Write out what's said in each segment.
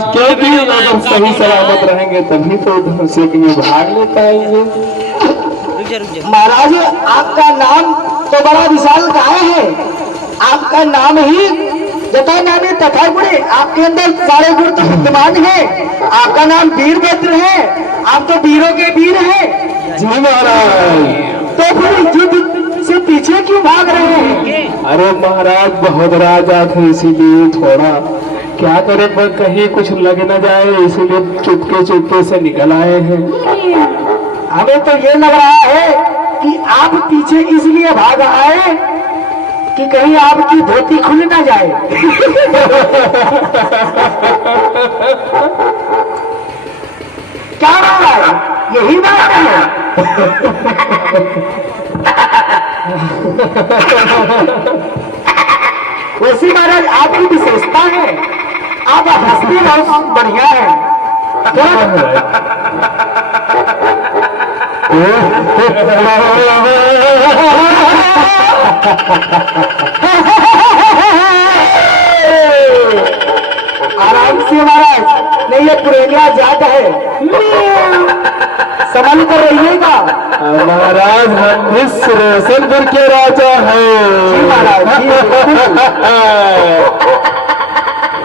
महाराज, क्योंकि अगर सही सलामत रहेंगे तभी तो उधर से कहीं भाग ले पाएंगे। महाराज आपका नाम तो बड़ा विशाल काय है, आपका नाम ही जता नामी तथा गुणे, आपके अंदर सारे गुण तो विद्यमान हैं। आपका नाम वीरभद्र है, आप तो वीरों के वीर हैं। जी महाराज। तो फिर युद्ध से पीछे क्यों भाग रहे हैं? अरे महाराज बहुत राजा थे इसीलिए थोड़ा क्या करे, पर कहीं कुछ लग न जाए इसीलिए चुपके चुपके से निकल आए हैं। हमें तो ये लग रहा है कि आप पीछे इसलिए भाग आए कि कहीं आपकी धोती खुल ना जाए। क्या बात है, यही बात है। वैसे महाराज आपकी विशेषता है, आप हंसते बहुत बढ़िया है। आराम से महाराज, नहीं ये पुरेलिया जात है, संभल कर रहिएगा। महाराज हम इस रोशनपुर के राजा हैं। जी महाराज,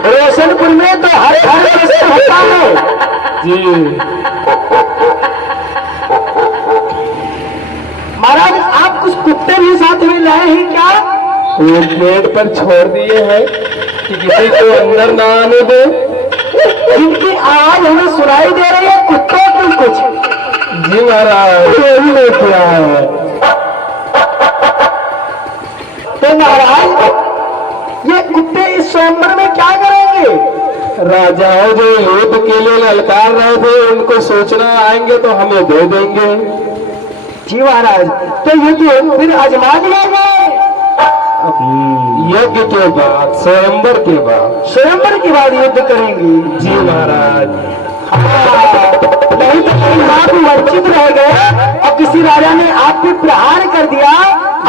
रोशनपुर में तो हर रोशन होता है जी। महाराज। आप कुछ कुत्ते भी साथ में लाए हैं क्या? वो गेट पर छोड़ दिए हैं कि किसी को अंदर ना आने दो। इनकी आवाज हमें सुनाई दे रही है, कुत्तों की कुछ। जी महाराज, यही लेके आए हैं। तो महाराज ये कुत्ते इस स्वयंवर में क्या करेंगे? राजाओं जो युद्ध के लिए ललकार रहे थे उनको सोचना आएंगे तो हमें दे देंगे। जी महाराज, तो युद्ध फिर आजमा लेंगे। यज्ञ के बाद, स्वयंवर के बाद। स्वयंवर के बाद युद्ध करेंगे। जी महाराज। नहीं तो कहीं आप वंचित रह गए और किसी राजा ने आप पे प्रहार कर दिया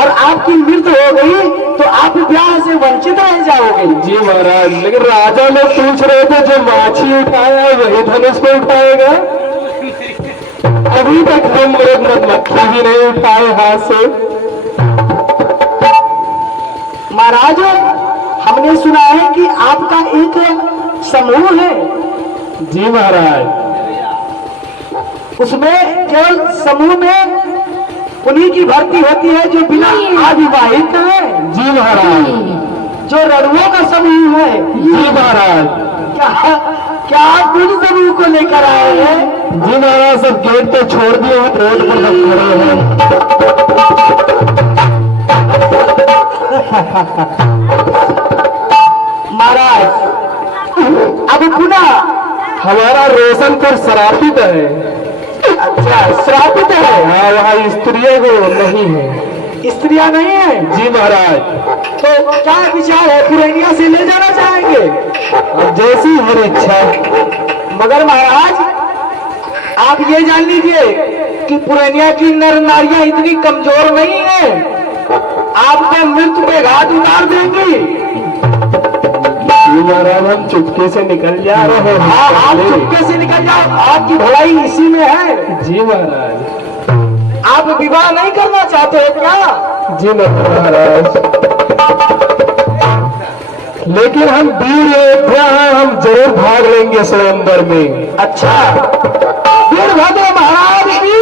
और आपकी मृत्यु हो गई तो आप ब्याह से वंचित रह जाओगे। जी महाराज, लेकिन राजा लोग पूछ रहे थे जो माछी उठाया वही धनुष पे उठाएगा। अभी तक हम लोग मधुमक्खी भी नहीं उठाए हाथ से। महाराज हमने सुना है कि आपका एक समूह है। जी महाराज। उसमें केवल समूह में उन्हीं की भर्ती होती है जो बिना अविवाहित है। जी महाराज। जो रड़ुओं का समूह है। जी महाराज। क्या आप उन समूह को लेकर आए हैं? जी महाराज, सब गेट पे छोड़ दिए हैं, रोड पर सब खड़े हैं। महाराज अब पुनः हमारा रोशनपुर श्रापित है। अच्छा, श्रापित है। हाँ, वहाँ स्त्रियों को नहीं है। स्त्रियां नहीं है? जी महाराज। तो क्या विचार है, पुरैनिया से ले जाना चाहेंगे? अब जैसी हर इच्छा। मगर महाराज आप ये जान लीजिए कि पुरैनिया की नर नारियां इतनी कमजोर नहीं है, आपको मृत्यु पे घाट उतार देंगी। महाराज हम चुपके से निकल जा रहे हैं। हाँ, आप चुपके से निकल जाओ, आपकी भलाई इसी में है। जी महाराज। आप विवाह नहीं करना चाहते हो क्या? जी महाराज, लेकिन हम वीर योद्धा हैं, हम जरूर भाग लेंगे स्वयंवर में। अच्छा, वीरभद्र महाराज की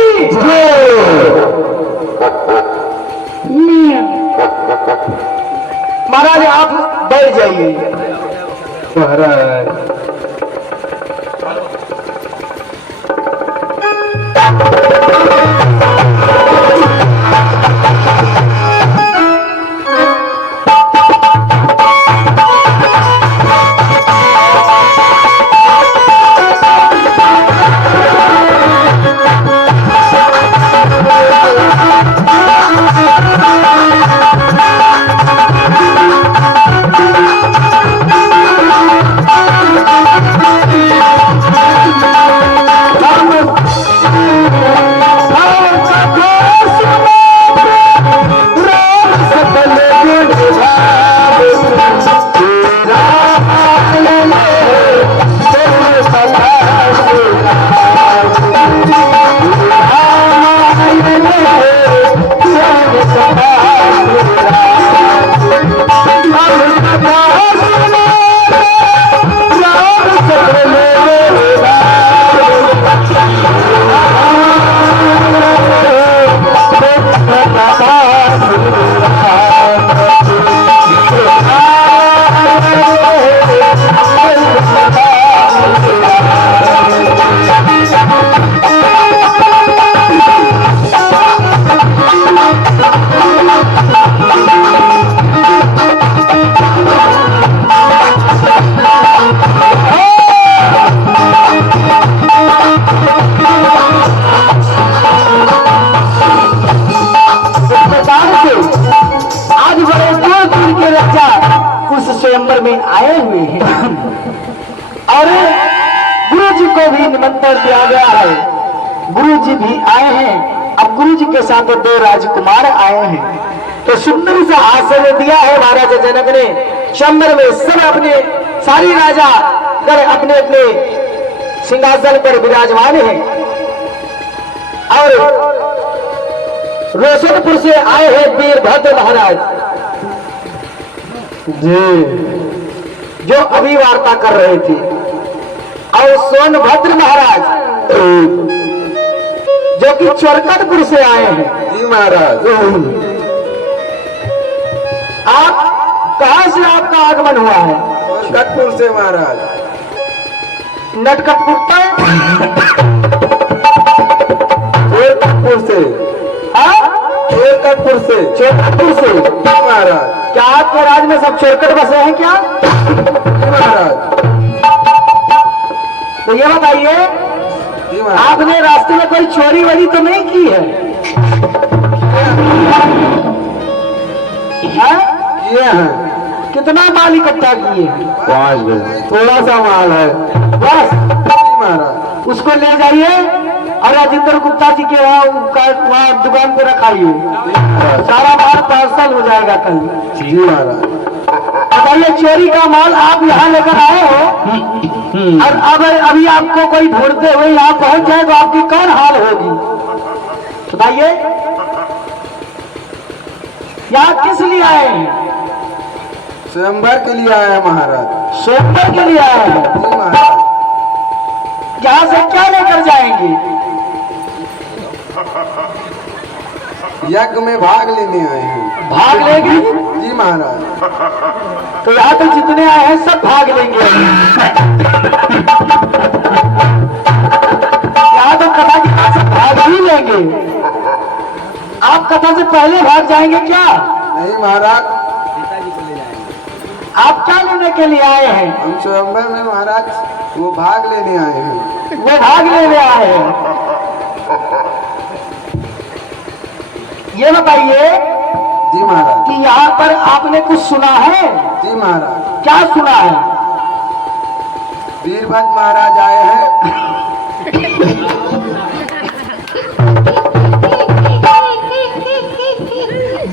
महाराज आप बैठ जाइए। महाराज गुरु जी को भी निमंत्रण दिया गया है, गुरु जी भी आए हैं। अब गुरु जी के साथ 2 राजकुमार आए हैं। तो सुंदर सा आश्रय दिया है महाराज जनक ने। चंबर में सब अपने सारी राजा कर अपने अपने सिंहासन पर विराजमान है। और रोशनपुर से आए हैं वीरभद्र महाराज जी, जो अभी वार्ता कर रहे थे, और सोनभद्र महाराज जो कि चोरकटपुर से आए हैं। जी महाराज। आप कहां से आपका आगमन हुआ है? कटपुर से महाराज। नटकटपुर चोरकटपुर से। चोरकटपुर से। चोरकटपुर से महाराज। क्या आपके राज्य में सब चोरकट बसे हैं क्या? महाराज। तो ये बताइए, आपने रास्ते में कोई चोरी वोरी तो नहीं की है? ये हैं। कितना माल इकट्ठा किए हैं? 5 बजे। थोड़ा सा माल है बस। महाराज। उसको ले जाइए और राजेंद्र गुप्ता जी के वहाँ दुकान पे रखाइए। सारा माल पार्सल हो जाएगा कल। जी महाराज। बताइए, चोरी का माल आप यहाँ लेकर आए हो, और अब अभी आपको कोई ढूंढते हुए यहाँ पहुंच जाए तो आपकी कौन हाल होगी? बताइए, यहाँ किस लिए आए हैं? स्वयंवर के लिए आया महाराज। स्वयंवर के लिए आए हैं। जी महाराज। यहाँ से क्या लेकर जाएंगे? यज्ञ में भाग लेने आए हैं। भाग लेंगे? जी महाराज। तो यहाँ तो जितने आए हैं सब भाग लेंगे। यहाँ तो कथा की बात से भाग ही लेंगे। आप कथा से पहले भाग जाएंगे क्या? नहीं महाराज। आप क्या लेने के लिए आए हैं? हम स्वयंवर में महाराज वो भाग लेने आए हैं। वो भाग लेने आए हैं। ये बताइए जी महाराज। कि यहाँ पर आपने कुछ सुना है? जी महाराज। क्या सुना है? वीरभद्र महाराज आए हैं।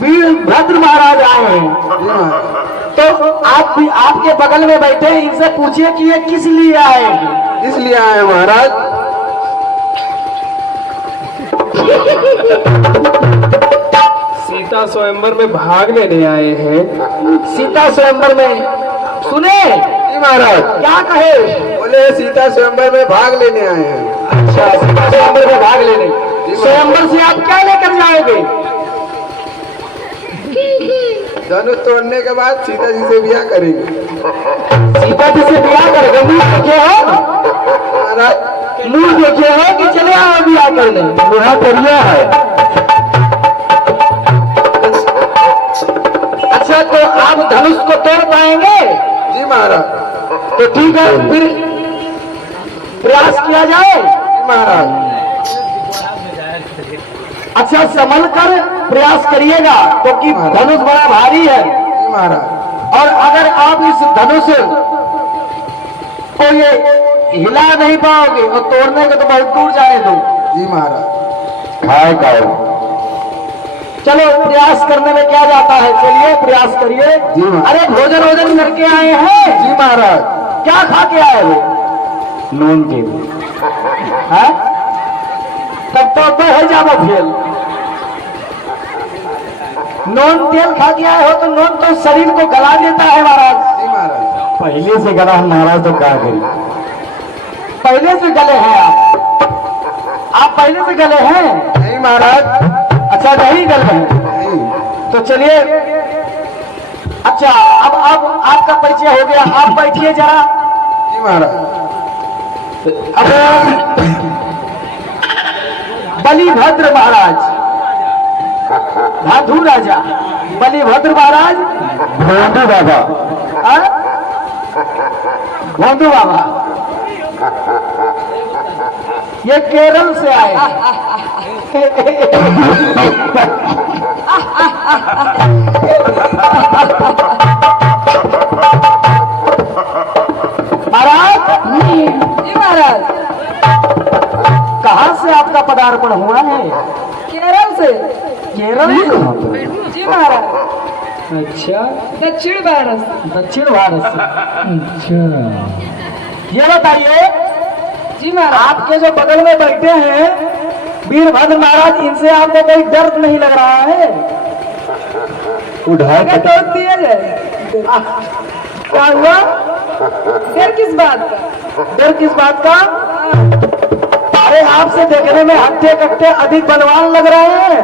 वीरभद्र महाराज आए हैं। जी महाराज। तो आप भी आपके बगल में बैठे हैं, इनसे पूछिए कि ये किस लिए आए हैं? इसलिए आए हैं महाराज। सीता स्वयंवर में भाग लेने आए हैं। सीता स्वयंवर में सुने? जी महाराज। क्या कहे? बोले सीता स्वयंवर में भाग लेने आए हैं। अच्छा, सीता स्वयंवर में भाग लेने। स्वयंवर से आप क्या लेकर जाओगे? धनुष तोड़ने के बाद सीता जी से ब्याह करेंगे। सीता जी से ब्याह करेंगे? मुंह देखे हो महाराज? मुंह देखे हो कि चले आओ ब्याह करने? बुरा करिया है। अच्छा, तो आप धनुष को तोड़ पाएंगे? जी महाराज। तो ठीक है, फिर प्रयास किया जाए। जी महाराज। अच्छा, संभल कर प्रयास करिएगा, क्योंकि धनुष बड़ा भारी है। जी महाराज। और अगर आप इस धनुष को ये हिला नहीं पाओगे और तोड़ने को तो बहुत दूर जाने दो। जी महाराज। खाए खाओ। चलो, प्रयास करने में क्या जाता है? चलिए प्रयास करिए। जी महाराज। अरे भोजन वोजन करके आए हैं? जी महाराज। क्या खा के आए हो? नून के। है? तब तो है जाओ फेल। नॉन तेल खा के आए हो तो नॉन तो शरीर को गला देता है महाराज। जी महाराज। पहले से गला हम महाराज, तो क्या करें? पहले से गले हैं आप पहले से गले हैं? नहीं महाराज। अच्छा, नहीं गले हैं। नहीं। तो चलिए, अच्छा अब आपका परिचय हो गया, आप बैठिए जरा। जी महाराज। अब बलिभद्र महाराज, भादु राजा बलिभद्र महाराज, भोंदू बाबा। भोंदू बाबा ये केरल से आए हैं। महाराज जी महाराज। कहाँ से आपका पदार्पण हुआ है? केरल से। केरल से? कहाँ पर? जी महाराज। अच्छा, दक्षिण भारत से। दक्षिण भारत से। अच्छा, ये बताइए जी महाराज। आपके जो बगल में बैठे हैं वीरभद्र महाराज, इनसे आपको कोई डर नहीं लग रहा है? उठा अगर तो दिया जाए। क्या हुआ? डर किस बात का? डर किस बात का? अरे आपसे देखने में हट्टे कट्टे अधिक बलवान लग रहे हैं।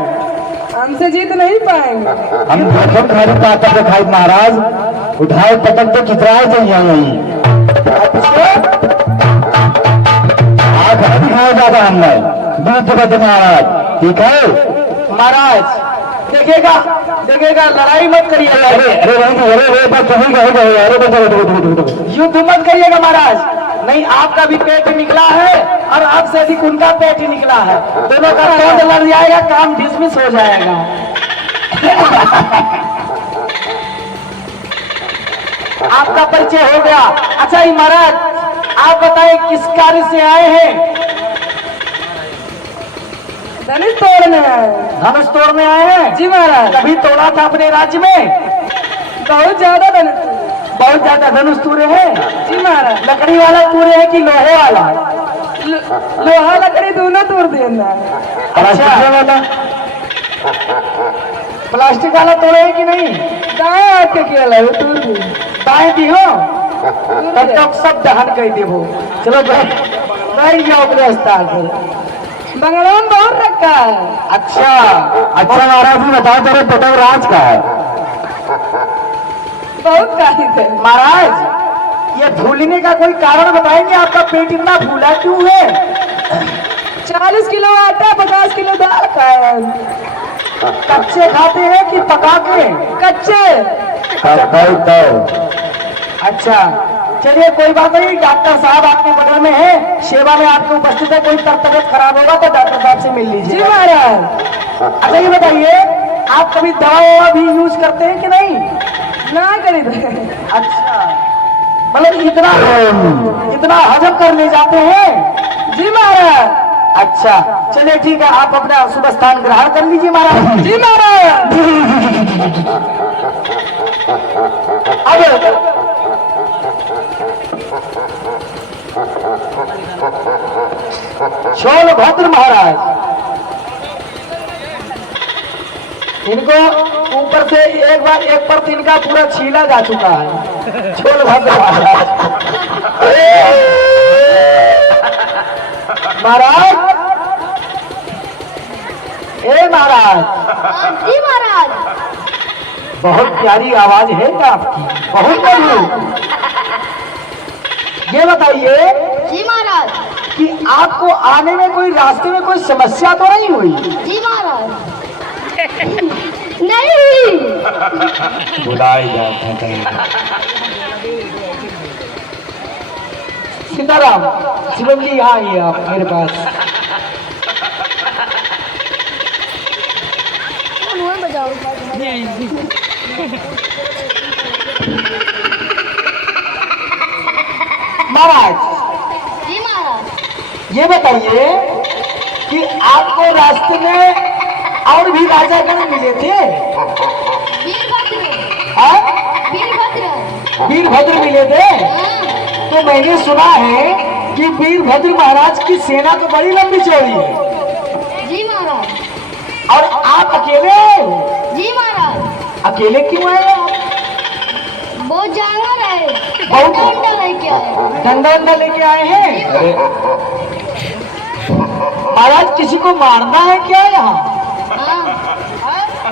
हमसे जीत नहीं पाएंगे। हम देखम खाली पाता पे खाई महाराज, उठाए पटक तो कितराए चाहिए नहीं। आज दिखाया जाता हमने वीरभद्र महाराज, ठीक है महाराज? देखिएगा देखिएगा, लड़ाई मत करिए। युद्ध मत करिएगा महाराज, नहीं आपका भी पेट निकला है और आपसे अधिक उनका पेट ही निकला है। दोनों का पेट लड़ जाएगा, काम डिसमिस हो जाएगा। आपका परिचय हो गया। अच्छा ही महाराज, आप बताएं किस कार्य से आए हैं? धनुष तोड़ने आए। धनुष तोड़ने आए हैं? जी महाराज। कभी तोड़ा था अपने राज्य में? बहुत ज्यादा धनुष। बहुत ज्यादा धनुष तोड़े हैं? जी महाराज। लकड़ी वाला तोड़े हैं कि लोहे वाला? लोहा लकड़ी दोनों तोड़ देना। अच्छा वाला? प्लास्टिक वाला तोड़े हैं कि नहीं? दाएं हाथ के खेला वो तोड़ दी। दाएं दी हो तब तक सब दहन कर देवो। चलो बैठ जाओ अपने स्थान पर। बंगला में बहुत रखा है। अच्छा अच्छा महाराज जी बताओ, तेरे पटक राज का है? बहुत काहित है महाराज। ये फूलने का कोई कारण बताएंगे? आपका पेट इतना फूला क्यों है? 40 किलो आटा 50 किलो दाल खाए। कच्चे खाते हैं कि पका के? कच्चे। अच्छा चलिए कोई बात नहीं, डॉक्टर साहब आपके बगल में है, सेवा में आपके उपस्थित है। कोई तबियत खराब होगा तो डॉक्टर साहब से मिल लीजिए। जी महाराज। अच्छा ये बताइए, आप कभी दवा ववा भी यूज करते हैं कि नहीं? ना करी थे। अच्छा, मतलब इतना हजम कर ले जाते हैं? जी महाराज। अच्छा चलिए ठीक है, आप अपना शुभ स्थान ग्रहण कर लीजिए महाराज। जी महाराज। अब सोनभद्र महाराज, इनको ऊपर से एक बार एक पर इनका पूरा छीला जा चुका है। सोनभद्र महाराज। महाराज, ए महाराज। जी महाराज। बहुत प्यारी आवाज है क्या आपकी? बहुत बढ़िया। ये बताइए जी महाराज। कि आपको आने में कोई रास्ते में कोई समस्या तो नहीं हुई? जी महाराज। नहीं। बुलाई जाते हैं। सीताराम, शिवम जी यहाँ आइए आप मेरे पास। बजाओ। महाराज जी महाराज। ये बताइए कि आपको रास्ते में और भी राजागण मिले थे? वीरभद्र। हाँ? वीरभद्र। वीरभद्र मिले थे? हाँ। तो मैंने सुना है कि वीरभद्र महाराज की सेना तो बड़ी लंबी चौड़ी है। जी महाराज। और आप अकेले हो? जी महाराज। अकेले क्यों आए आप? बहुत जानवर है। बहुत डंडा लेके आए। डंडा वंडा लेके आए हैं? महाराज किसी को मारना है क्या यहाँ?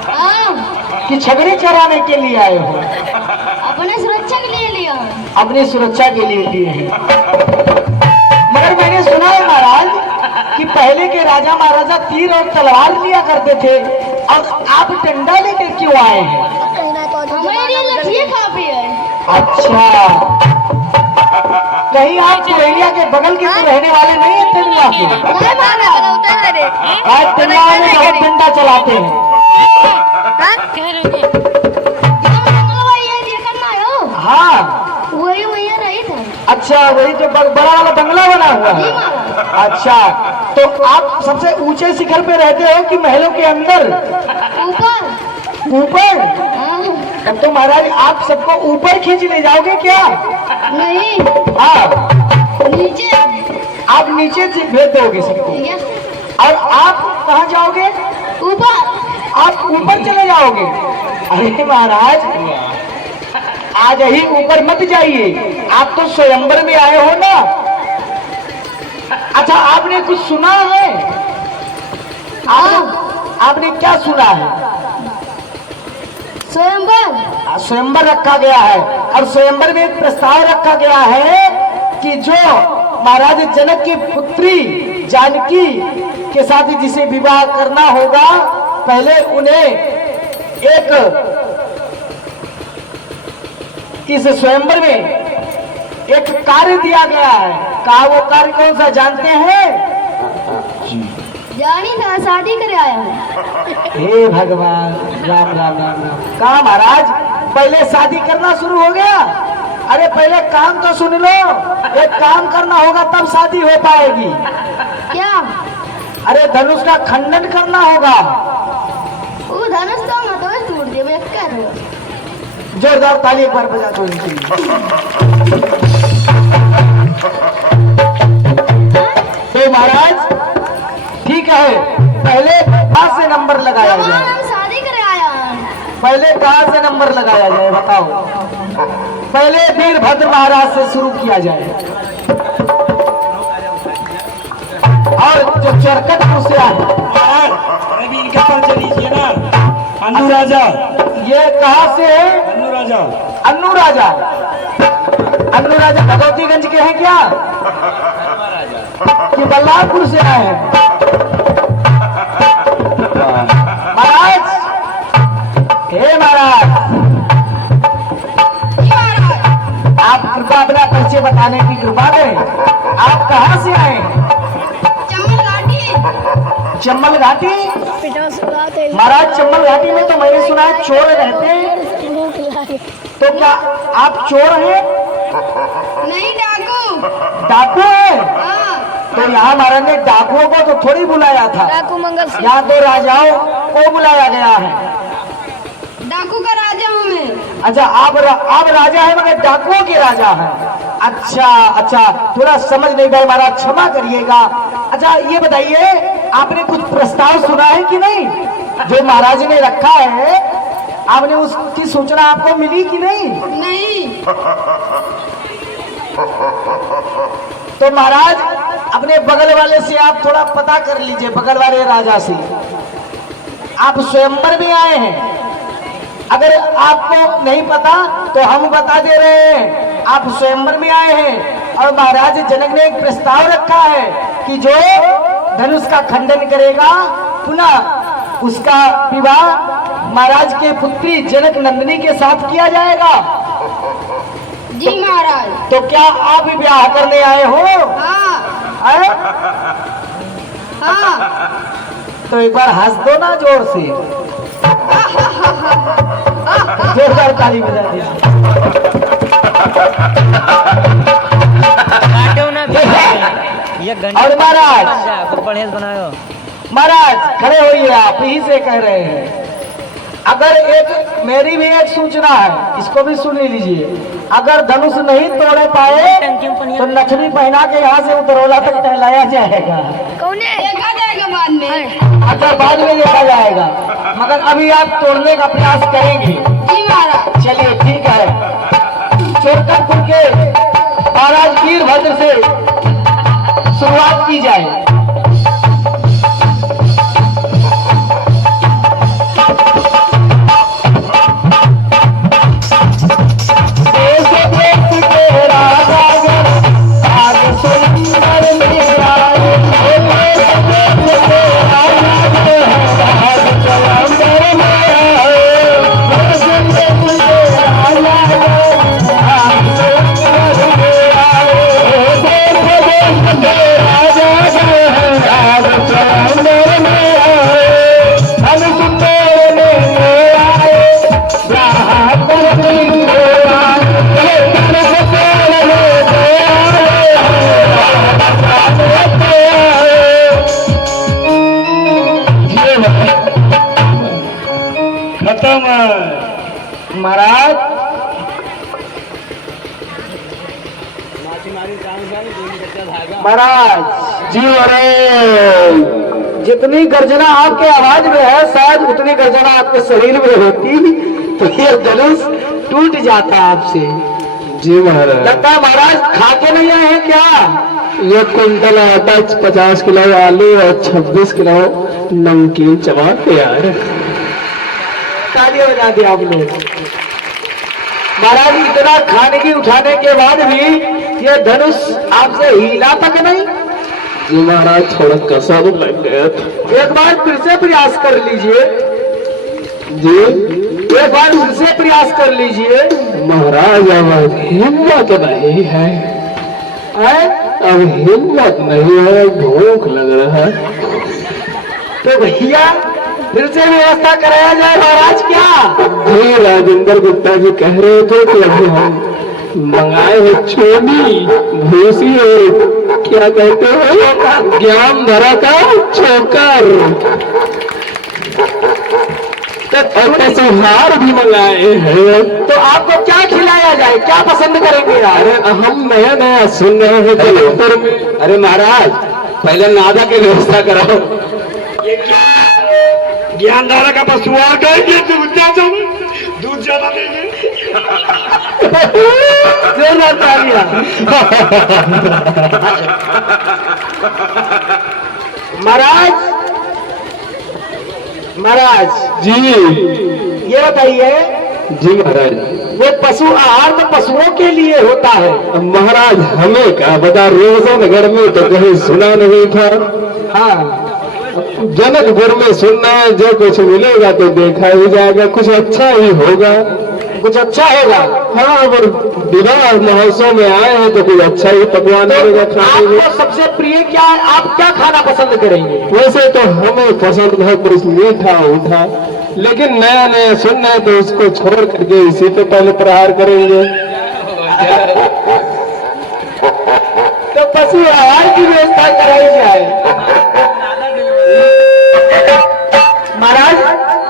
हाँ। कि छगड़ी चराने के लिए आए हो? अपने सुरक्षा के लिए लिया। अपनी सुरक्षा के लिए लिए हैं। मगर मैंने सुना है महाराज कि पहले के राजा महाराजा तीर और तलवार लिया करते थे, और आप डंडा लेकर क्यों आए हैं? हमारे लिए लठिया काफी है। अच्छा, कहीं आप पुरैया के बगल के तो रहने वाले नहीं है? तिरुआ के नहीं महाराज। आज तिरुआ में बहुत डंडा चलाते हैं। ये करना है। हाँ, वो वही भैया रही था। अच्छा, वही जो बड़ा वाला बंगला बना हुआ जी है। महाराज। अच्छा, तो आप सबसे ऊंचे शिखर पे रहते हो कि महलों के अंदर? ऊपर। ऊपर। हाँ। तब तो महाराज आप सबको ऊपर खींच ले जाओगे क्या? नहीं, हाँ, नीचे। आप नीचे से भेज दोगे सबको। यस। और आप कहाँ जाओगे? ऊपर। आप ऊपर चले जाओगे? अरे महाराज, आज ही ऊपर मत जाइए, आप तो स्वयंवर में आए हो ना। अच्छा, आपने कुछ सुना है? आपने क्या सुना है? स्वयंवर। स्वयंवर रखा गया है, और स्वयंवर में एक प्रस्ताव रखा गया है कि जो महाराज जनक की पुत्री जानकी के साथ जिसे विवाह करना होगा, पहले उन्हें एक इस स्वयंवर में एक कार्य दिया गया है। कहा वो कार्य कौन सा जानते हैं? जानी था, शादी करे आया हूँ। हे भगवान, राम राम राम राम। कहा महाराज, पहले शादी करना शुरू हो गया? अरे पहले काम तो सुन लो, एक काम करना होगा तब शादी हो पाएगी। क्या? अरे धनुष का खंडन करना होगा। वो धनुष तो मत टूट दे, मैं क्या करूँ? जोरदार ताली एक बार बजा दो इनके लिए। तो महाराज ठीक है, पहले कहाँ से नंबर लगाया भगवान, जाए? हम शादी करे आया हूँ। पहले कहाँ से नंबर लगाया जाए बताओ? पहले वीरभद्र महाराज से शुरू किया जाए, और जो चरकटपुर से आए। अभी इनके पर चलीजिए ना। अन्नू राजा। ये कहाँ से है? अन्नू राजा। अन्नू राजा। अन्नू राजा भगवतीगंज के हैं क्या कि बल्लारपुर से आए हैं? महाराज, हे महाराज, आप कृपा अपना परिचय बताने की कृपा करें। आप कहाँ से आए? चम्मल घाटी। चम्बल घाटी। महाराज, चम्बल घाटी में तो मैंने सुना है चोर रहते हैं, तो क्या आप चोर हैं? नहीं, डाकू। डाकू है? हाँ। तो यहाँ महाराज ने डाकुओं को तो थोड़ी बुलाया था, डाकू मंगल। यहाँ तो राजाओं को बुलाया गया है। डाकू का राजा हूँ मैं। अच्छा, आप राजा है मगर डाकुओं के राजा है। अच्छा अच्छा, थोड़ा समझ नहीं पाए महाराज, क्षमा करिएगा। अच्छा ये बताइए, आपने कुछ प्रस्ताव सुना है कि नहीं? जो महाराज ने रखा है, आपने उसकी सूचना आपको मिली कि नहीं? नहीं। तो महाराज, अपने बगल वाले से आप थोड़ा पता कर लीजिए, बगल वाले राजा से। आप स्वयंवर में आए हैं, अगर आपको नहीं पता तो हम बता दे रहे हैं। आप स्वयंवर में आए हैं और महाराज जनक ने एक प्रस्ताव रखा है कि जो धनुष का खंडन करेगा, पुनः उसका विवाह महाराज के पुत्री जनक नंदिनी के साथ किया जाएगा। जी महाराज। तो क्या आप भी ब्याह करने आए हो? हाँ। आए? हाँ। तो एक बार हंस दो ना जोर से, जोरदार ताली बजा दीजिए। और महाराज खड़े होइए, आप ही से कह रहे हैं। अगर एक मेरी भी एक सूचना है, इसको भी सुन लीजिए। अगर धनुष नहीं तोड़े पाए तो नथनी पहना के यहाँ से उतरौला तक टहलाया जाएगा। देखा जाएगा बाद में। अच्छा, बाद में देखा जाएगा, मगर अभी आप तोड़ने का प्रयास करेंगे। जी महाराज। चलिए ठीक है। चोरकटपुर के महाराज वीरभद्र से शुरुआत की जाए। राजा महाराज जी महाराज। जितनी गर्जना आपके आवाज में है शायद उतनी गर्जना आपके शरीर में होती तो ये धनुष टूट जाता आपसे। जी महाराज। लगता है महाराज खा के नहीं आए हैं क्या? ये कुंटल आटा, 50 किलो आलू और 26 किलो नमकीन चबा के यार। तालियां बजा दी आप लोग। महाराज इतना खाने की उठाने के बाद भी ये धनुष आपसे हिला तक नहीं? जी महाराज थोड़ा कसा तो लग गया था। एक बार फिर से प्रयास कर लीजिए। जी एक बार फिर से प्रयास कर लीजिए। महाराज अब हिम्मत नहीं है, अब हिम्मत नहीं है, भूख लग रहा है। तो भैया फिर से व्यवस्था कराया जाए महाराज क्या? जी राजेंद्र गुप्ता जी कह रहे थे कि अभी हम मंगाए हैं छोली, भूसी और क्या कहते हैं ज्ञान धरा का चोकर और पशुहार भी मंगाए हैं। तो आपको क्या खिलाया जाए, क्या पसंद करेंगे यार? अरे हम नया नया सुन रहे हैं जलंधर में। अरे महाराज पहले नादा की व्यवस्था कराओ। ज्ञानधारा का पशुआर कहेंगे, दूध ज्यादा देंगे। जोरदार तालियां। महाराज महाराज जी ये बताइए, जी महाराज। वो पशु आहार तो पशुओं के लिए होता है। अब महाराज हमें क्या बता, रोजनगढ़ में तो कहीं सुना नहीं था। हाँ जनकपुर में सुनना है, जो कुछ मिलेगा तो देखा ही जाएगा, कुछ अच्छा ही होगा। कुछ अच्छा होगा। हाँ अगर विवाह महोत्सव में आए हैं तो कुछ अच्छा ही पकवान मिलेगा खाने में। आपको सबसे प्रिय क्या है, आप क्या खाना पसंद करेंगे? वैसे तो हमें पसंद है कुछ मीठा उठा, लेकिन नया नया सुनना है तो उसको छोड़ करके इसी पे पहले प्रहार करेंगे। तो पशु आहार की व्यवस्था कराई जाए। महाराज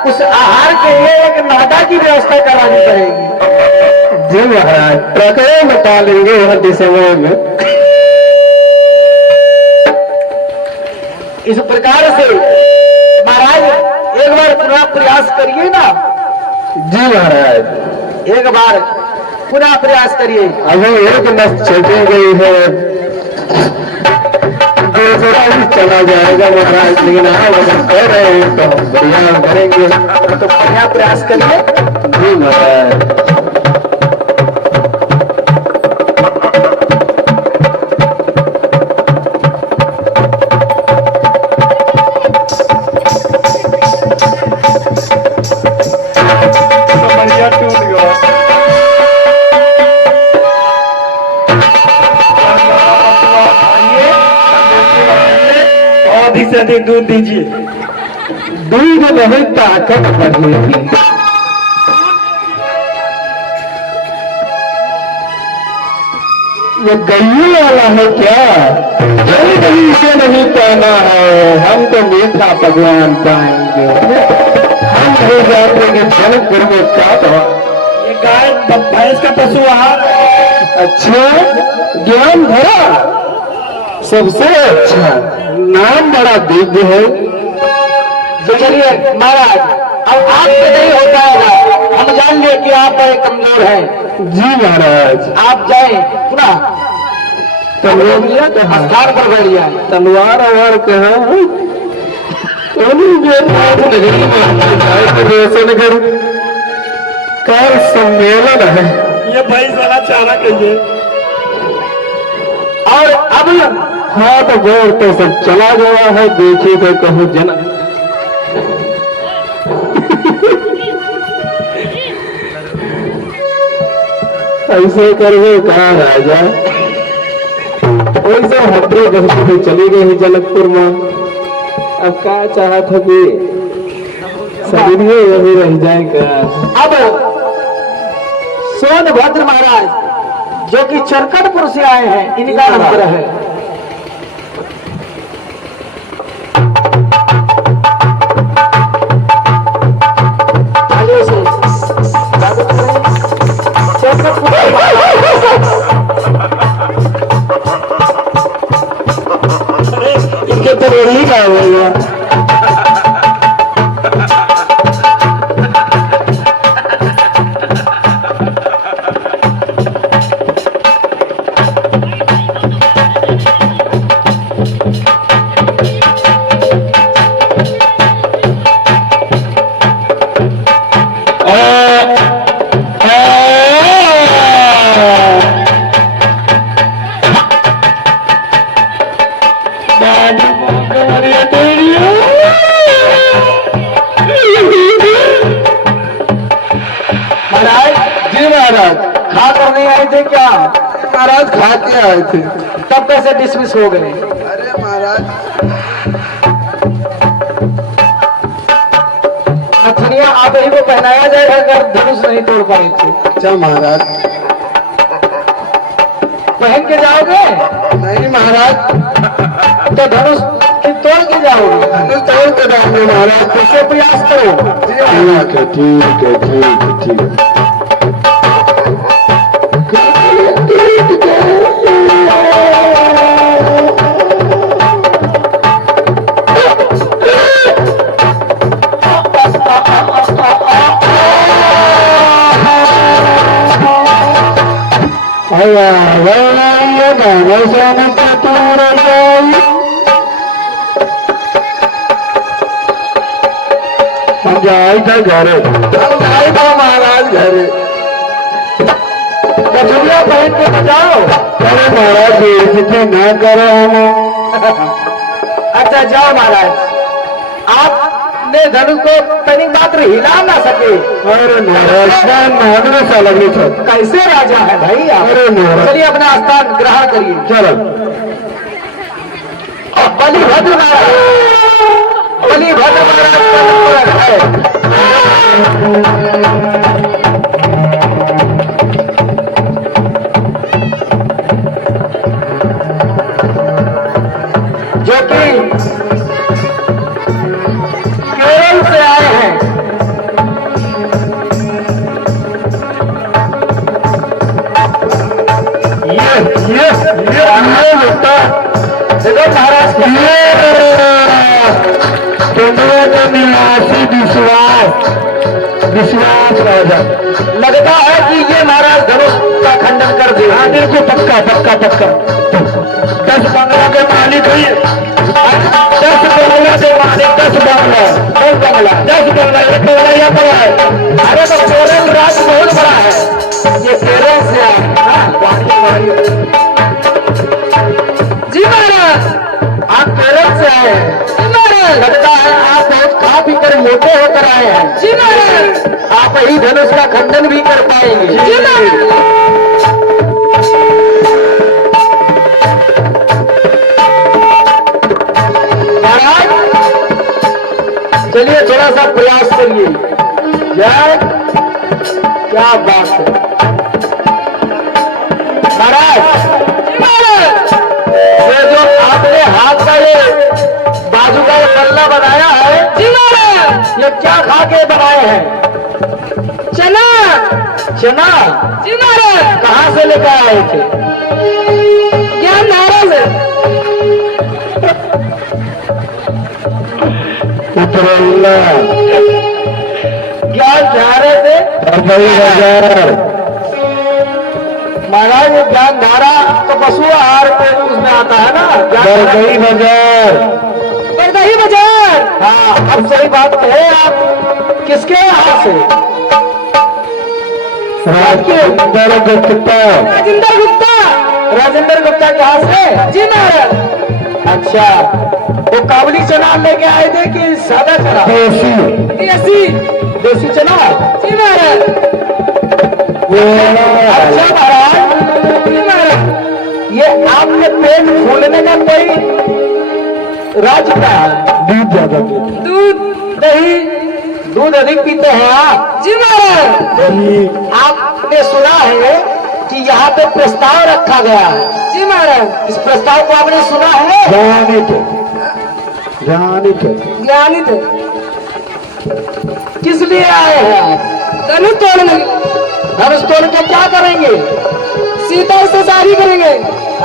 उस आहार के लिए एक नादा की व्यवस्था करानी पड़ेगी। जी महाराज ट्रकों में टालेंगे हद समय में। इस प्रकार से महाराज एक बार पुनः प्रयास करिए ना। जी महाराज एक बार पुनः प्रयास करिए। अभी एक नस छूटी गई है, दूसरा भी चला जाएगा महाराज, लेकिन आप अगर कह रहे हैं तो हम बढ़िया करेंगे। तो बढ़िया प्रयास करिए। जी महाराज। अधिक से अधिक दूध दीजिए। दूध नहीं ताकत बढ़ेगी। ये गई वाला है क्या? नहीं से नहीं कहना है, हम तो मीठा पकवान पाएंगे। हम नहीं जानते कि जनकपुर में क्या था। ये गाय भैंस का पशु आहार। अच्छा ज्ञान भरा, सबसे अच्छा नाम बड़ा दिव्य है। तो चलिए महाराज अब आपसे नहीं हो पाएगा, हम जान लिए कि आप बड़े कमजोर हैं। जी महाराज। आप जाए पुनः तलवार कहाँ? स्थान पर बैठ जाए। तलवार और कहाँ? कर सम्मेलन है। ये भैंस वाला चारा कहिए। और अब हाँ तो गौर तो सब चला गया है, देखिए तो कहूँ जना ऐसे करवे कहा राजा, वैसे हटरी बहती चली गई जनकपुर में। अब क्या चाहा था कि शरीर में यही रह जाएगा। अब सोनभद्र महाराज जो कि चरकटपुर से आए हैं, इनका नंबर है। चरकटपुर तो वही का होगा। जी महाराज, खा कर नहीं आए थे क्या? महाराज खा के आए थे। तब कैसे डिसमिस हो गए? अरे महाराज, नथनिया आप ही को पहनाया जाएगा अगर धनुष नहीं तोड़ पाए थे। अच्छा महाराज, पहन के जाओगे नहीं महाराज, तो धनुष की तोड़ के जाओगे। धनुष तोड़ के जाएंगे महाराज। कैसे प्रयास करो। ठीक है, ठीक है, ठीक है, ठीक है। हम जाए था घरे, हम जाए था महाराज घरे। कचुरिया पहन के जाओ। अरे महाराज, बेइज्जती ना करो हम। अच्छा जाओ महाराज। आपने धनुष को पहनी मात्र हिला ना सके। अरे महाराज, नागरे सा लगे था। कैसे राजा है भाई आप? अरे महाराज, चलिए अपना स्थान ग्रहण करिए। चलो। बलिभद्र महाराज, बलिभद्र महाराज है। जो कि केरल से आए हैं। ये बेटा, देखो महाराज तुम्हें तो निवासी विश्वास राजा लगता है कि ये महाराज धनुष का खंडन कर दे। हाँ बिल्कुल, पक्का पक्का पक्का। 10 बंगला के मालिक है। 10 बंगला के मालिक, 10 बंगला, 10 बंगला, 10 बंगला। एक बंगला यहाँ पर है। अरे तो केरल राज्य बहुत बड़ा है। ये केरल से आए। जी महाराज, आप केरल से आए हैं। जी महाराज, लगता है आप बहुत खा पी कर मोटे होकर आए हैं। जी महाराज, आप ही धनुष का खंडन भी कर पाएंगे। जी महाराज। चलिए थोड़ा सा प्रयास करिए। जय, क्या बात है महाराज। ये जो आपने हाथ का ये बाजू का ये पल्ला बनाया है, जी महाराज, ये क्या खा के बनाए हैं? चना। चना? जी महाराज। कहाँ से लेकर आए थे? ज्ञान धारा से। ज्ञान धारा से? महाराज, ये ज्ञान धारा तो पशु आहार के उसमें आता है ना। बरदई बाजार। बरदई बाजार। हाँ, अब सही बात है। आप किसके यहाँ से? राजेंद्र गुप्ता। राजेंद्र गुप्ता। राजेंद्र गुप्ता के यहाँ से? जी महाराज। अच्छा, वो काबुली चना लेके आए थे कि सादा चना? देसी। देसी? देसी चना? जी महाराज। अच्छा महाराज, जी महाराज, ये आपके पेट फूलने का कोई राज क्या है? दूध ज्यादा पीते। दूध, दही, दूध अधिक पीते हैं आप? जी महाराज। आपने सुना है कि यहाँ पे प्रस्ताव रखा गया है? जी महाराज। इस प्रस्ताव को आपने सुना है? ज्ञानित। किस लिए आए हैं आप? धनुष तोड़ने। धनुष तोड़ के क्या करेंगे? सीता से शादी करेंगे।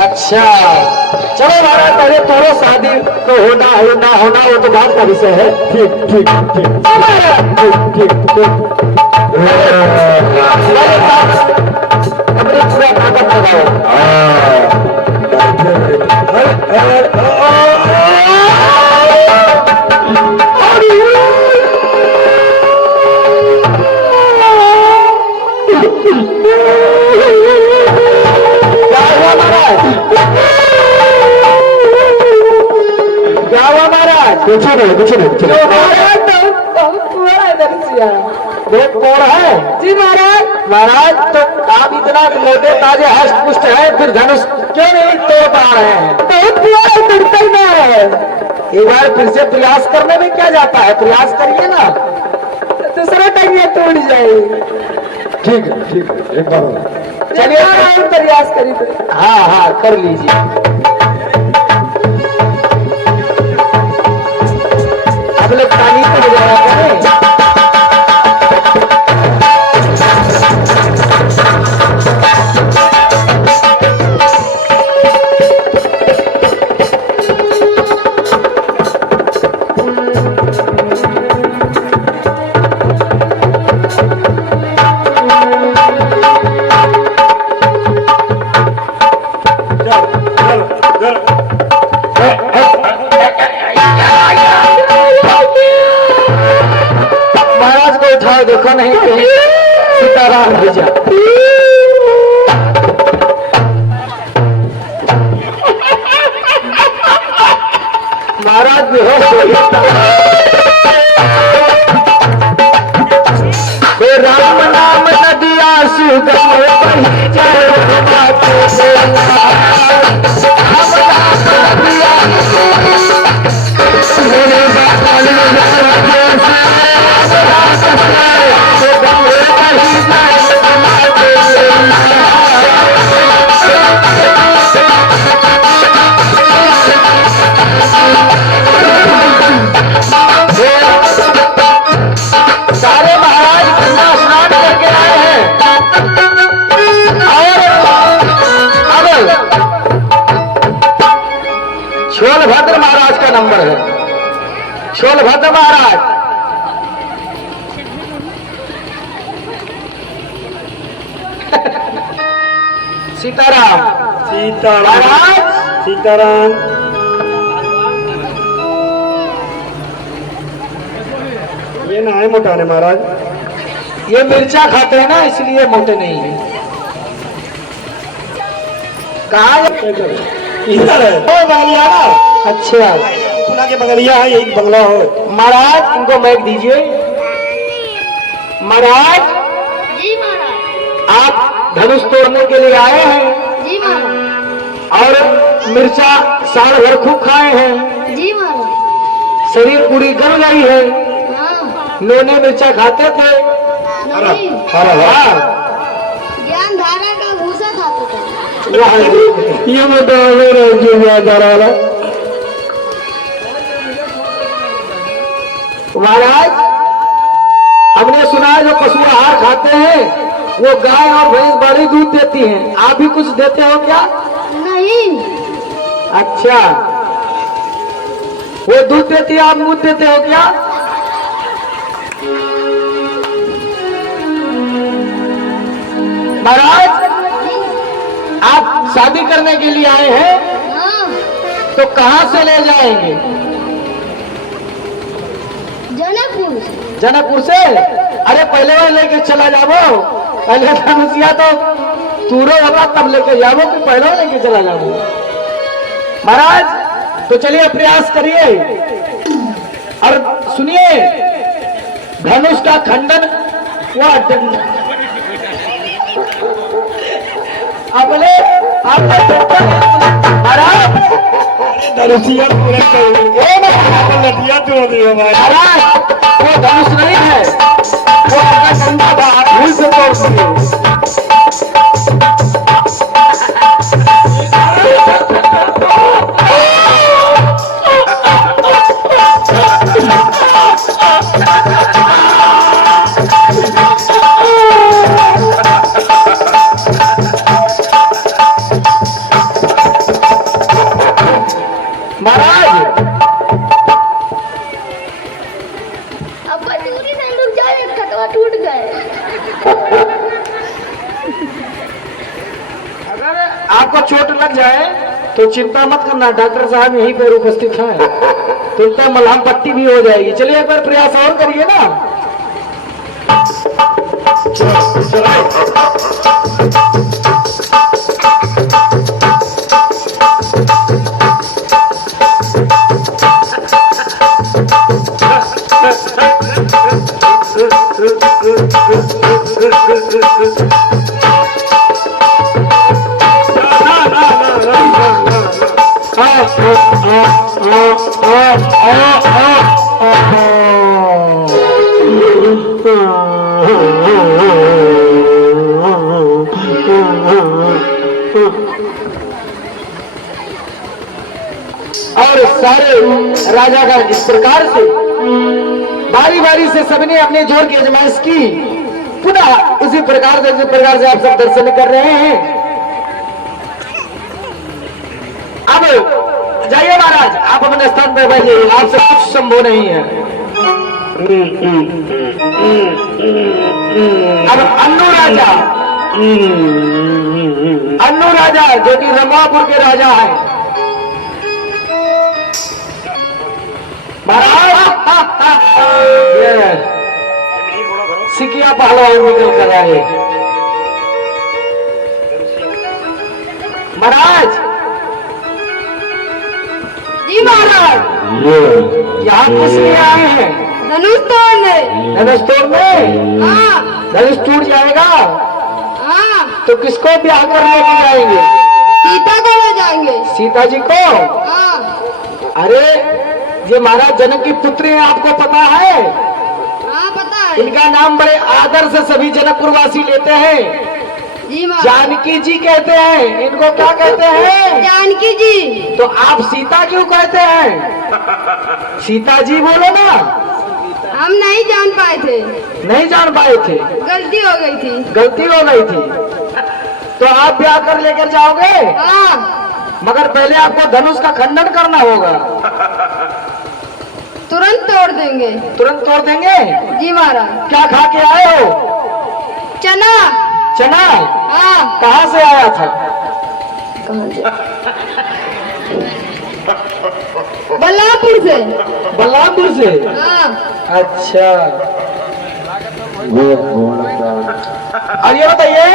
अच्छा चलो महाराज, पहले तोरो शादी तो होना हो ना होना वो तो बात का विषय है। ठीक ठीक ठीक ठीक ठीक ठीक। अपनी पूरा ताकत लगाओ। क्या हुआ महाराज? क्या हुआ महाराज? कुछ नहीं कुछ नहीं कुछ नहीं। महाराज बहुत कुआं है दरसिया। बहुत कौन है? जी महाराज। महाराज तो आप इतना मोटे ताजे हष्ट पुष्ट है, फिर धनुष क्यों नहीं तोड़ पा रहे हैं? बहुत कुआं है, टूटता ही ना है। एक बार फिर से प्रयास करने में क्या जाता है, प्रयास करिए ना। दूसरा टाइम टूट जाएगी। ठीक है एक बार चलिए और प्रयास करिए। हाँ हाँ कर लीजिए। अब लोग पानी को बजाया करें। महाराज को उठाओ, देखो नहीं कहीं सीताराम भेजा। महाराज बेहोश हो गया। राम नाम नदिया सुगम बही जाए, राम नाम नदिया सारे महाराज गंगा स्नान करके आए हैं। और अब छोलभद्र महाराज का नंबर है। छोलभद्र महाराज सीताराम महाराज सीताराम। ये ना है मोटाने महाराज। ये मिर्चा खाते हैं ना, इसलिए मोटे नहीं है। कहा इधर है ओ बंगलिया ना। अच्छा पुना के बंगलिया है, यही बंगला हो। महाराज इनको मैक दीजिए। महाराज जी महाराज। आप धनुष तोड़ने के लिए आए हैं जी महाराज। और मिर्चा साल भर खूब खाए हैं, जी महाराज। शरीर पूरी गल गई है। हाँ। नोने मिर्चा खाते थे। नहीं, हाँ ज्ञान धारा का भूसा खाते थे। ये बताओ मेरा जो ज्ञानधारा वाला। महाराज हमने सुना है जो पशु आहार खाते हैं वो गाय और भैंस बड़ी दूध देती हैं। आप भी कुछ देते हो क्या? नहीं। अच्छा वो दूध देती है, आप दूध देते हो क्या? महाराज आप शादी करने के लिए आए हैं हाँ। तो कहाँ से ले जाएंगे? जनकपुर। जनकपुर से? अरे पहले वह लेके चला जाओ। पहले धनुषिया तो तूरो होगा तब लेके जाओ कि पहले लेके चला जाओ। महाराज तो चलिए प्रयास करिए और सुनिए धनुष का खंडन हुआ। अपने आप महाराज धनुषिया पूरा लटिया तोड़ दियो महाराज वो धनुष नहीं है, वो आपका डंडा बाहर भूल से तोड़ दिए। महाराज अब दूरी से रुक जाए, खतवा टूट गए। अगर आपको चोट लग जाए तो चिंता मत करना, डॉक्टर साहब यहीं पर उपस्थित हैं, तुरंत मलहम पट्टी भी हो जाएगी। चलिए एक बार प्रयास और करिए ना। और सारे राजा का इस प्रकार से बारी बारी से सबने अपने जोर की आजमाइश की। पुनः उसी प्रकार से आप सब दर्शन कर रहे हैं। अब जाइए महाराज, आप अपने स्थान पर बैठिए, आपसे कुछ संभव नहीं है। अब अन्नू राजा जो कि रमापुर के राजा हैं, सिकिया पहलवान निकल कर आए। महाराज जी महाराज, यहाँ किस लिए आए हैं? धनुष तोड़ने। धनुष तोड़ने? हाँ धनुष टूट जाएगा हाँ, तो किसको ब्याह करने के जाएंगे? सीता को ले जाएंगे। सीता जी को? हाँ अरे ये महाराज जनक की पुत्री है, आपको पता है? हाँ पता है। इनका नाम बड़े आदर से सभी जनकपुरवासी लेते हैं, जी महाराज। जानकी जी कहते हैं। इनको क्या कहते हैं? जानकी जी। तो आप सीता क्यों कहते हैं? सीता जी बोलो ना। हम नहीं जान पाए थे, नहीं जान पाए थे, गलती हो गई थी। गलती हो गई थी। तो आप ब्याह कर लेकर जाओगे, हाँ मगर पहले आपको धनुष का खंडन करना होगा। तुरंत तोड़ देंगे। तुरंत तोड़ देंगे? जी महाराज। क्या खा के आए हो? चना। चना? हाँ। कहाँ से आया था? बल्लापुर से। बल्लापुर से? हाँ। अच्छा। और ये बताइए,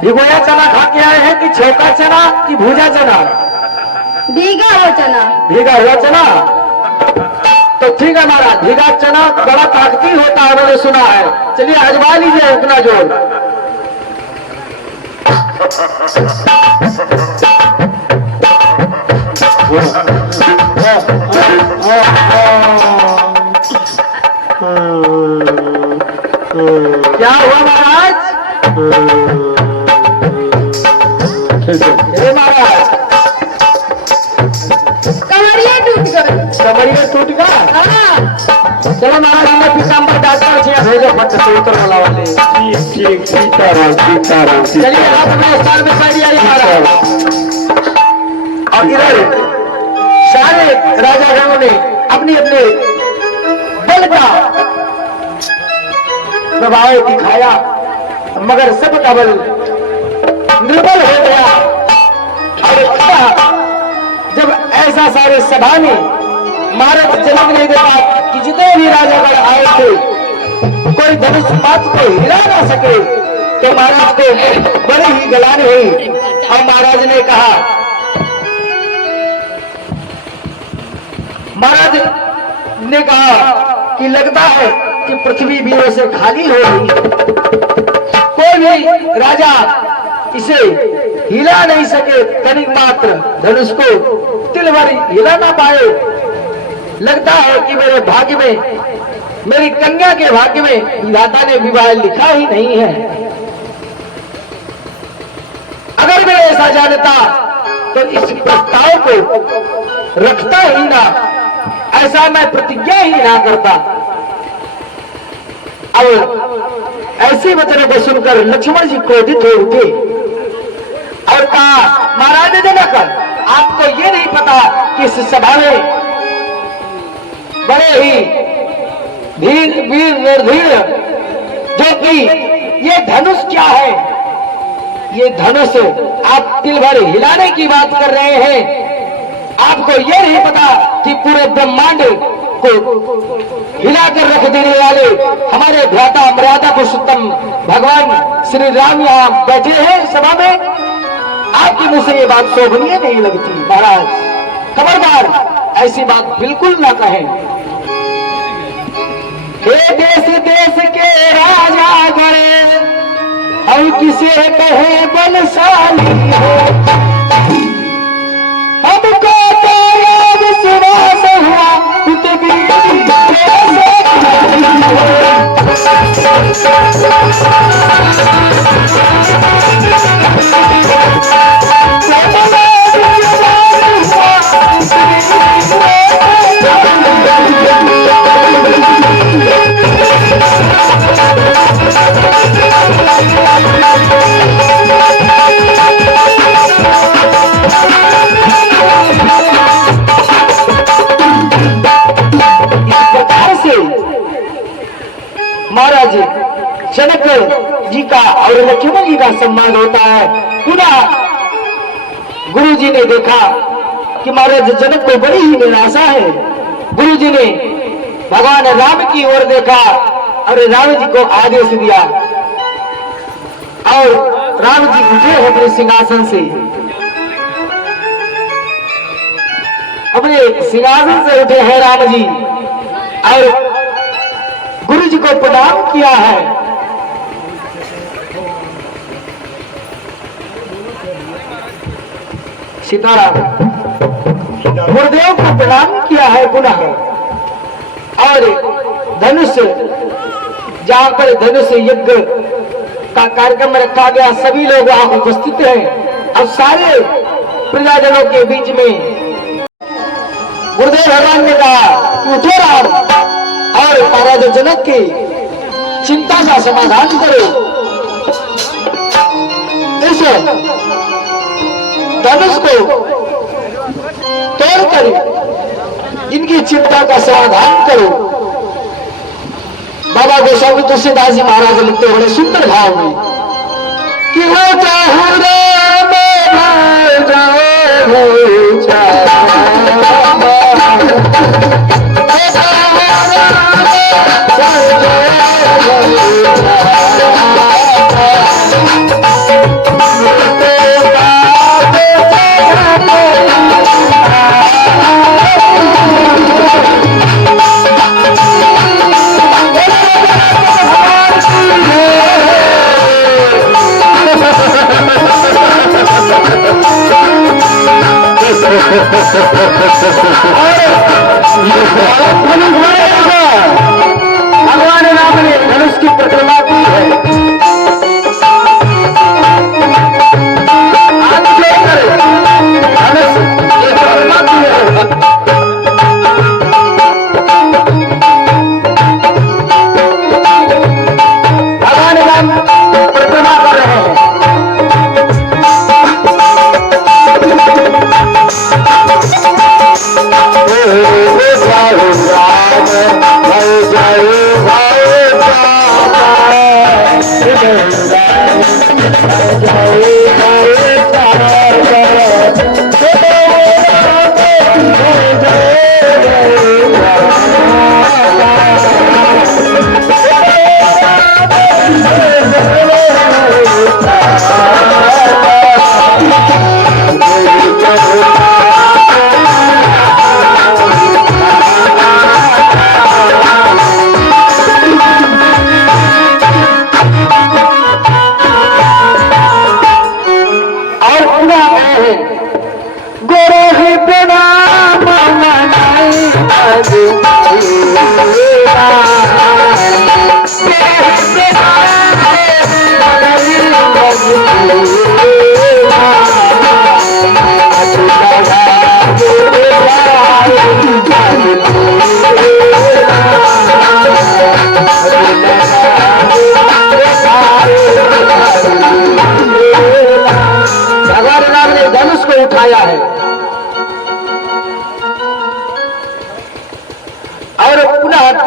भिगोया चना खा के आए हैं कि छोका चना कि भूजा चना? भीगा हो चना। भीगा हुआ चना? तो ठीक है महाराज, भीगा चना बड़ा ताकती होता है, मैंने सुना है। चलिए आजमा लीजिए अपना जोर। क्या हुआ महाराज? हे महाराज, कमरिया टूट गई। कमरिया टूट गया? हाँ। चलो महाराज, हमें पीताम्बर डॉक्टर से भेजो पट्ट से उतर वाला वाले। ठीक, सीताराम सीताराम। चलिए आप अपने स्थान में बैठ जाइए महाराज। और इधर सारे राजागणों ने अपने अपने बल का प्रभाव दिखाया, मगर सबका बल निर्बल हो गया। और जब ऐसा सारे सभा में महाराज जनक ने देखा कि जितने भी राजागण आए थे कोई धनुष मात्र को हिला ना सके, तो महाराज को बड़ी ही गलानी हुई। और महाराज ने कहा, महाराज ने कहा कि लगता है कि पृथ्वी वीरों से खाली हो रही है, कोई भी राजा इसे हिला नहीं सके, तनिक मात्र धनुष को तिल भर हिला ना पाए। लगता है कि मेरे भाग्य में, मेरी कन्या के भाग्य में विधाता ने विवाह लिखा ही नहीं है। अगर मैं ऐसा जानता तो इस प्रस्ताव को रखता ही ना, ऐसा मैं प्रतिज्ञा ही ना करता। अब ऐसे वचन को सुनकर लक्ष्मण जी क्रोधित हो उठे और कहा, महाराज जनक, आपको ये नहीं पता आपकी इस सभा में बड़े ही धीर वीर निर्धीर, जो कि ये धनुष क्या है, ये धनुष आप दिल भर हिलाने की बात कर रहे हैं। आपको ये नहीं पता कि पूरे ब्रह्मांड को हिलाकर रख देने वाले हमारे भ्राता मर्यादा पुरुषोत्तम भगवान श्री राम यहाँ बैठे हैं सभा में। आपकी मुंह से ये बात शोभनीय नहीं लगती महाराज, खबरदार ऐसी बात बिल्कुल ना कहें। हे देश देश के राजा गए, हम किसे कहे बलशाली हो, हमको तो याद विश्वास हुआ पृथ्वी महाराज जनक जी का और लक्ष्मण जी का सम्मान होता है। पुनः गुरु जी ने देखा कि महाराज जनक को बड़ी ही निराशा है। गुरु जी ने भगवान राम की ओर देखा और राम जी को आदेश दिया और राम जी उठे अपने सिंहासन से, अपने सिंहासन से उठे हैं राम जी और गुरु जी को प्रणाम किया है। सीताराम गुरुदेव को प्रणाम किया है पुनः। और धनुष, जहां पर धनुष यज्ञ का कार्यक्रम रखा गया, सभी लोग वहां उपस्थित हैं। अब सारे प्रजाजनों के बीच में गुरुदेव भगवान ने कहा कि उठो राम और महाराज जनक की चिंता का समाधान करो। इस धनुष को तोड़कर इनकी चिंता का समाधान करो। बाबा गोस्वामी तुलसीदास जी महाराज लिखते बड़े सुंदर भाव में कि हो भगवान राम ने धनुष की प्रतिमा की है।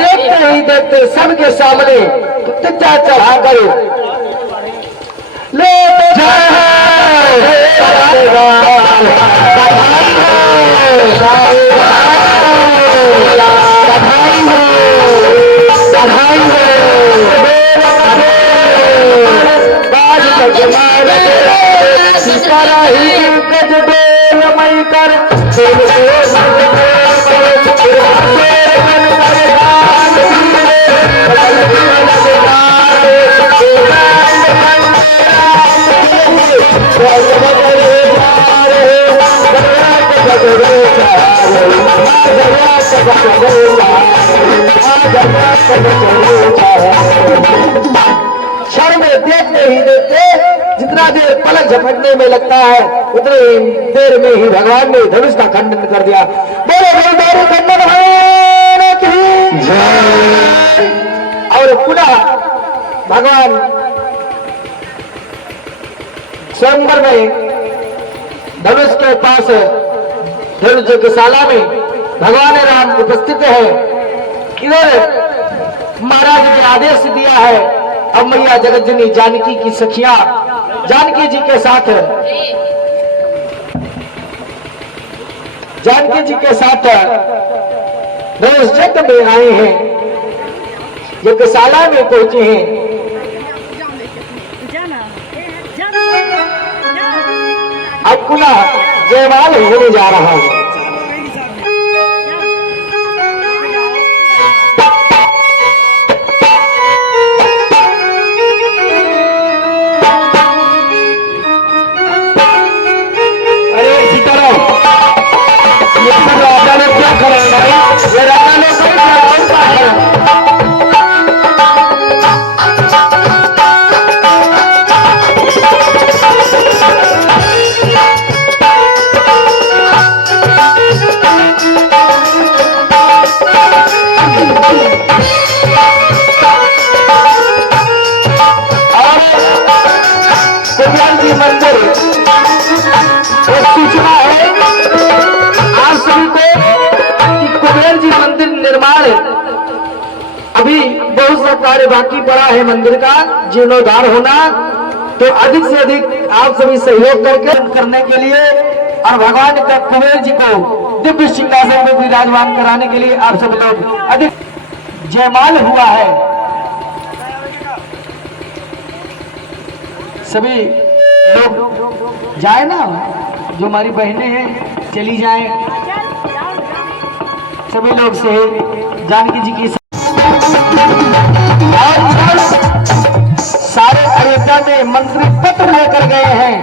देखते ही देखते सबके सामने प्रतिज्ञा चढ़ा करो। ले क्षण में देखते ही देखते जितना देर पलक झपटने में लगता है उतनी देर में ही भगवान ने धनुष का खंडन कर दिया। बोलो बोलो खंडन और पुनः भगवान स्वयंवर में धनुष के पास धनुष यज्ञशाला में भगवान राम उपस्थित है। इधर महाराज ने आदेश दिया है अब मैया जगतजननी जानकी की सखियां जानकी जी के साथ धनुष यज्ञ में आए हैं, यज्ञशाला में पहुंचे हैं। अब पुनः जयमाल होने जा रहा है। मंदिर एक सूचना है आप सभी को कि कुबेर जी मंदिर निर्माण अभी बहुत सा कार्य बाकी पड़ा है मंदिर का जीर्णोद्धार होना, तो अधिक से अधिक आप सभी सहयोग करने के लिए और भगवान का कुबेर जी को दिव्य सिंहासन में विराजमान कराने के लिए आप सब लोग अधिक जयमाल हुआ है। सभी लोग जाए ना, जो हमारी बहनें हैं चली जाएं, सभी लोग से जानकी जी की सारे अयोध्या में मंत्री पत्र लेकर गए हैं।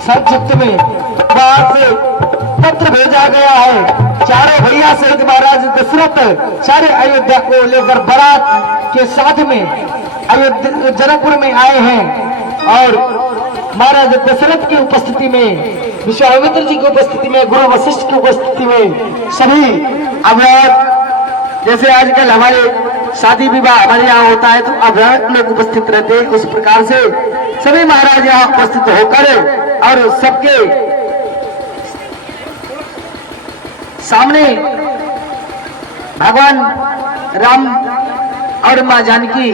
संक्षिप्त में बाहर से पत्र भेजा गया है। चारों भैया सहित महाराज दशरथ सारे अयोध्या को लेकर बारात के साथ में अयोध्या जनकपुर में आए हैं और महाराज दशरथ की उपस्थिति में, विश्वामित्र जी की उपस्थिति में, गुरु वशिष्ठ की उपस्थिति में सभी अभिभावक, जैसे आजकल हमारे शादी विवाह हमारे यहाँ होता है तो अभिभावक लोग उपस्थित रहते हैं, उस प्रकार से सभी महाराज यहाँ उपस्थित होकर और सबके सामने भगवान राम और मां जानकी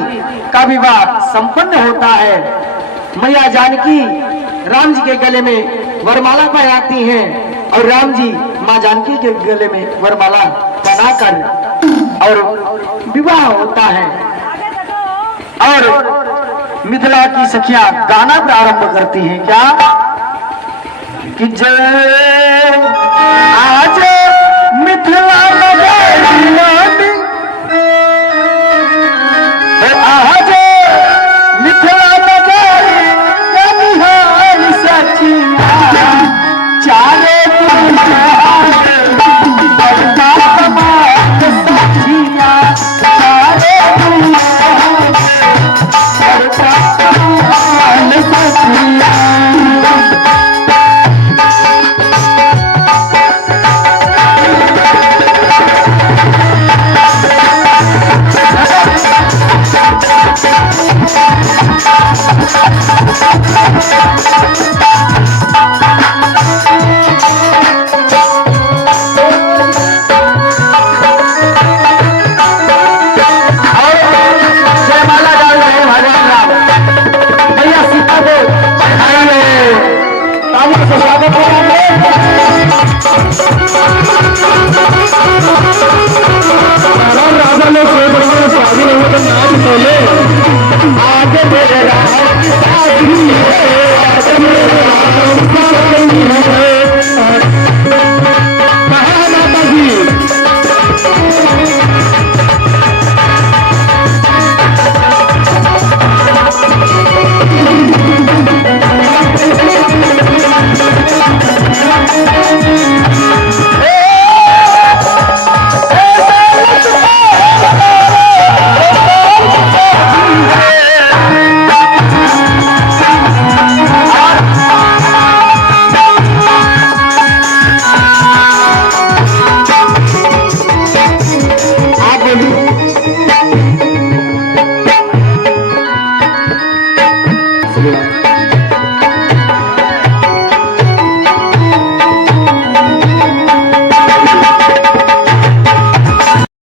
का विवाह संपन्न होता है। मैया जानकी राम जी के गले में वरमाला पहनाती हैं और राम जी मां जानकी के गले में वरमाला पहनाकर और विवाह होता है। और मिथिला की सखियां गाना प्रारंभ करती हैं क्या कि जय आज मिथिला आज मिथिला चारे भी